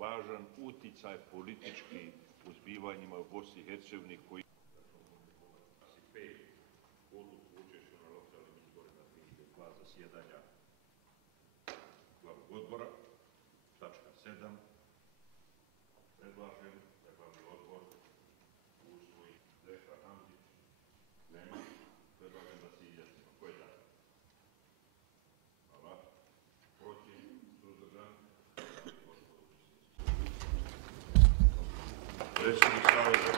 važan uticaj politički u zbivanjima u Bosni i Hercegovini koji odluku učešću na lokalnim izborima prije 2 zasjedanja glavnog odbora. Tačka 7. Predlažem da glavni odbor usvoji Zehra Hamzić. Nema. Predlažem da se izjasnimo. Ko je da? Hvala. Protiv, suzdržan. Predsjednik Saveza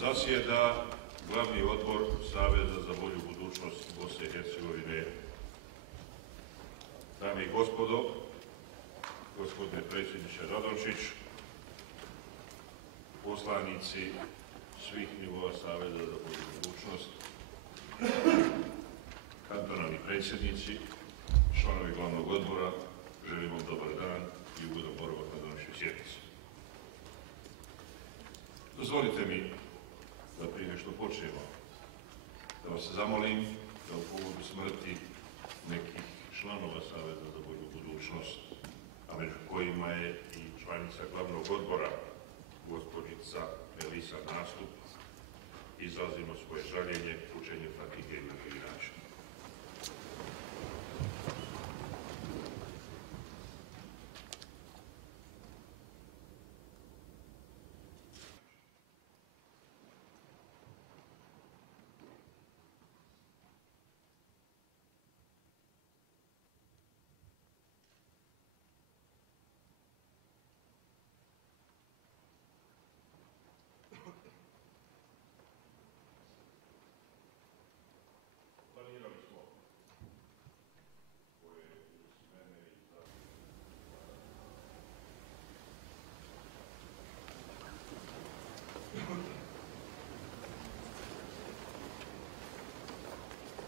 zasjeda glavni odbor Saveza za bolju budućnost Bosne i Hercegovine. Dame i gospodo, gospodine predsjedniče Radončić, poslanici svih nivoa Saveza za bolju budućnost, kantonalni predsjednici, članovi glavnog odbora, želim vam dobar dan i ugodan boravak na današnjoj sjednici. Dozvolite mi da prije nešto počnemo, da vas zamolim da u povodu smrti nekih članova Saveza za bolju budućnost, a među kojima je i članica glavnog odbora, gospođica Melisa Nastup, izrazimo svoje žaljenje, učenje fatike i na drugi način.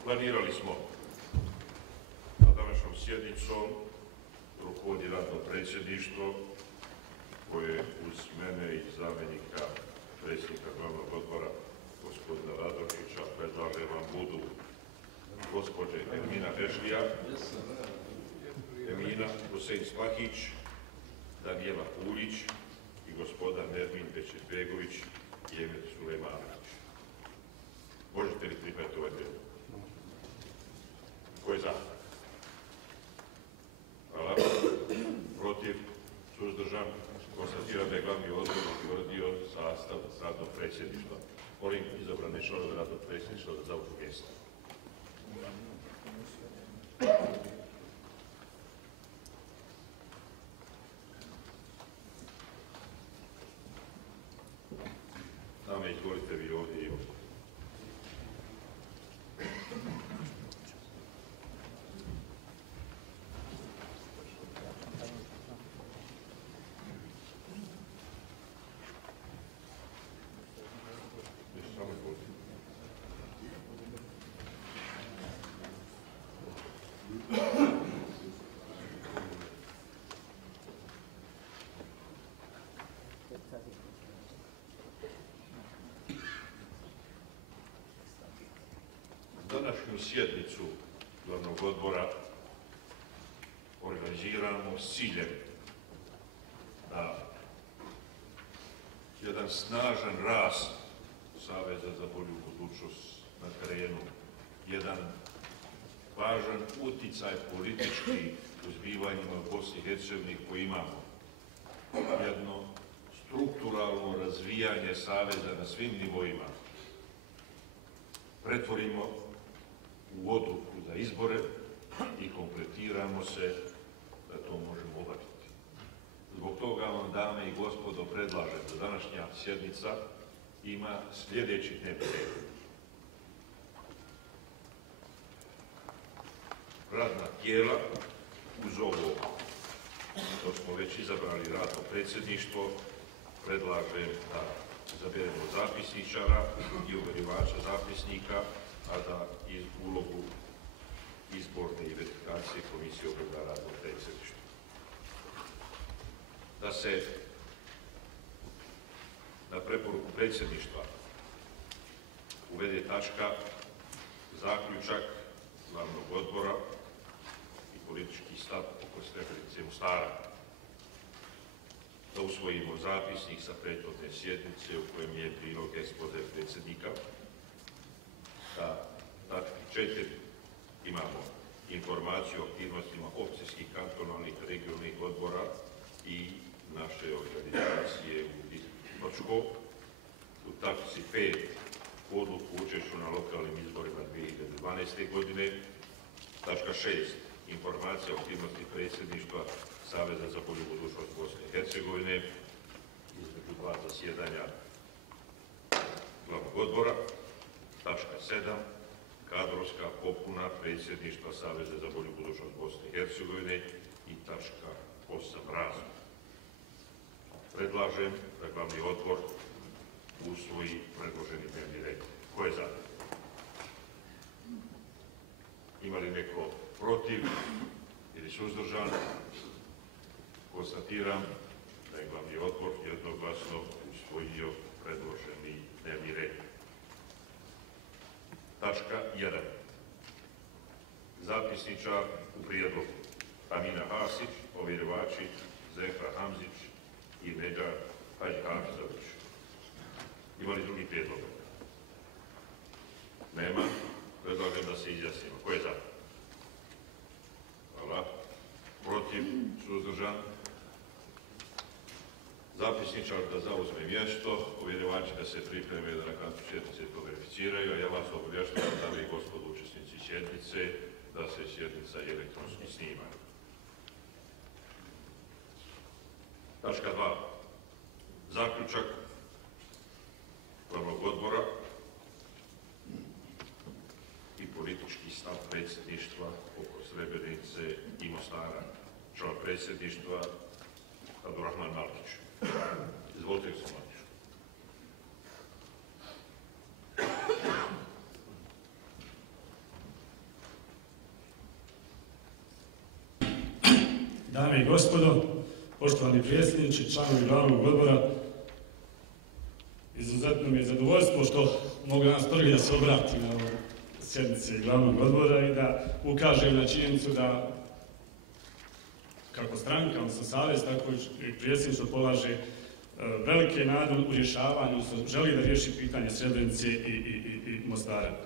Planirali smo na današnjom sjednicom rukovodi radno predsjedništvo koje uz mene i zamjenika predsjednika glavnog odbora gospodina Radončića predlaže vam budu gospođe Emina Ešlija, Emina Husein Spahić, Danijela Puljić i gospoda Nermin Bećirbegović i Emir Sulejmanović. Možete li prihvatiti ovaj prijedlog? Ko je za? Hvala. Protiv? Suzdržan? Konstatiram da je glavni odbor utvrdio sastav radnog predsjedništva. Molim izabrane članove radnog predsjedništva da zauzmu mjesta. Dame, izvolite vi ovdje i ovdje. Današnju sjednicu glavnog odbora organiziramo s ciljem da jedan snažan rast Saveza za bolju budućnost na terenu, jedan važan uticaj politički u zbivanjima u Bosni i Hercegovini koji imamo, jedno strukturalno razvijanje Saveza na svim nivoima, pretvorimo u odluku za izbore i kompletiramo se da to možemo obaviti. Zbog toga vam, dame i gospodo, predlažem da današnja sjednica ima sljedeći dnevni red. Radna tijela uz ovo što smo već izabrali radno predsjedništvo, predlažem da izaberemo zapisničara i overivača zapisnika, a da iz ulogu da se na preporuku predsjedništva uvede tačka zaključak glavnog odbora i politički stav oko Srebrenice Mostara. Da usvojimo zapisnik sa prethodne sjednice u kojem je prilog ekspoze predsjednika. Da tački 4 imamo informaciju o aktivnostima općinskih, kantonalnih, regionalnih odbora i naše organizacije u Točko. U tačci 5 odluku o učešću na lokalnim izborima 2012. godine. Tačka 6 informacija o aktivnosti predsjedništva Saveza za bolju budućnost Bosne i Hercegovine između dva zasjedanja glavnog odbora. Tačka 7 kadrovska popuna predsjedništva Saveza za bolju budućnost Bosne i Hercegovine i tačka 8 razvoj. Predlažem da glavni odbor usvoji predloženi dnevni red. Ko je za? Ima li neko protiv ili suzdržan? Konstatiram da je glavni odbor jednoglasno usvojio predloženi dnevni red. Tačka 1. Zapisničar u prijedlogu Amina Hasić, ovjerivači Zehra Hamzić i Nedžad Hadžihafizović. Ima li drugi prijedlog? Nema. Predlažem da se izjasnimo. Ko je za? Hvala. Protiv? Suzdržan? Zapisničar da zauzme mjesto, ovjerivači da se pripreme da na koncu sjednice to verificiraju, a ja vas obavještavam, dame i gospodo učesnici sjednice, da se sjednica elektronski snima. Tačka 2. Zaključak glavnog odbora i politički stav predsjedništva oko Srebrenice i Mostara. Član predsjedništva Abdurrahman Malkić. Izvolite, gospodin Malkić. Dame i gospodo, poštovani predsjedniče, članovi glavnog odbora, izuzetno mi je zadovoljstvo što mogu danas prvi da se obratim na sjednici glavnog odbora i da ukažem na činjenicu da kako stranka, odnosno savez, tako i predsjedništvo polaže velike nade u rješavanju, odnosno želi da riješi pitanje Srebrenice i Mostara.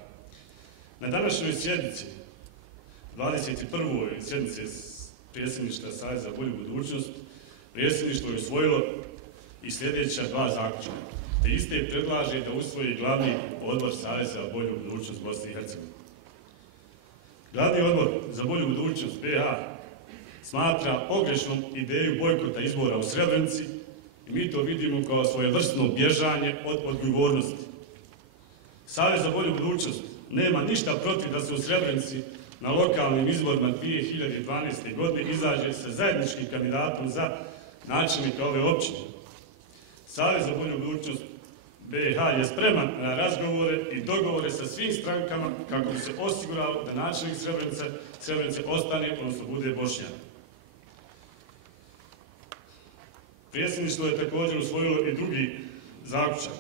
Na današnjoj sjednici, 21. sjednice predsjedništva Saveza za bolju budućnost, predsjedništvo je usvojilo i sljedeća dva zaključka. Te iste predlaže da usvoji glavni odbor Saveza za bolju budućnost Bosne i Hercegovine. Glavni odbor za bolju budućnost BiH smatra pogrešnom ideju bojkota izbora u Srebrenici i mi to vidimo kao svojevrsno bježanje od odgovornosti. Savez za bolju budućnost nema ništa protiv da se u Srebrenici na lokalnim izborima 2012. godine izađe sa zajedničkim kandidatom za načelnika ove općine. Savez za bolju budućnost BiH je spreman na razgovore i dogovore sa svim strankama kako bi se osiguralo da načelnik Srebrenice ostane, odnosno bude Bošnjak. Predsjedništvo je također usvojilo i drugi zaključak.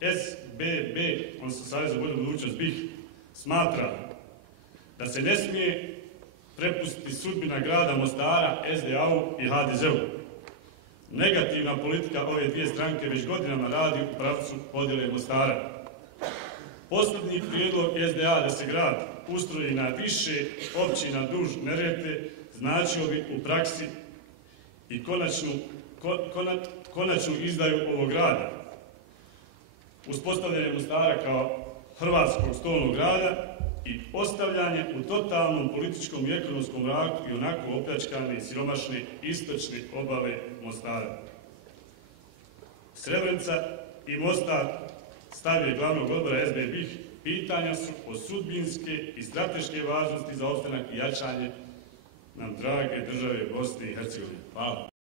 SBB, odnosno Savez za bolju budućnost BiH, smatra da se ne smije prepustiti sudbina grada Mostara SDA-u i HDZ-u. Negativna politika ove dvije stranke već godinama radi u pravcu podjele Mostara. Posljednji prijedlog SDA da se grad ustroji na više općina duž Neretve značio bi u praksi i konačnu izdaju ovog grada. Uspostavljanje Mostara kao hrvatskog stolnog grada i ostavljanje u totalnom političkom i ekonomskom mraku i onako opljačkane i siromašne istočne obale Mostara. Srebrenica i Mostar, stav je glavnog odbora SBB, pitanja su od sudbinske i strateške važnosti za opstanak i jačanje nam drage države Bosne i Hercegovine. Hvala.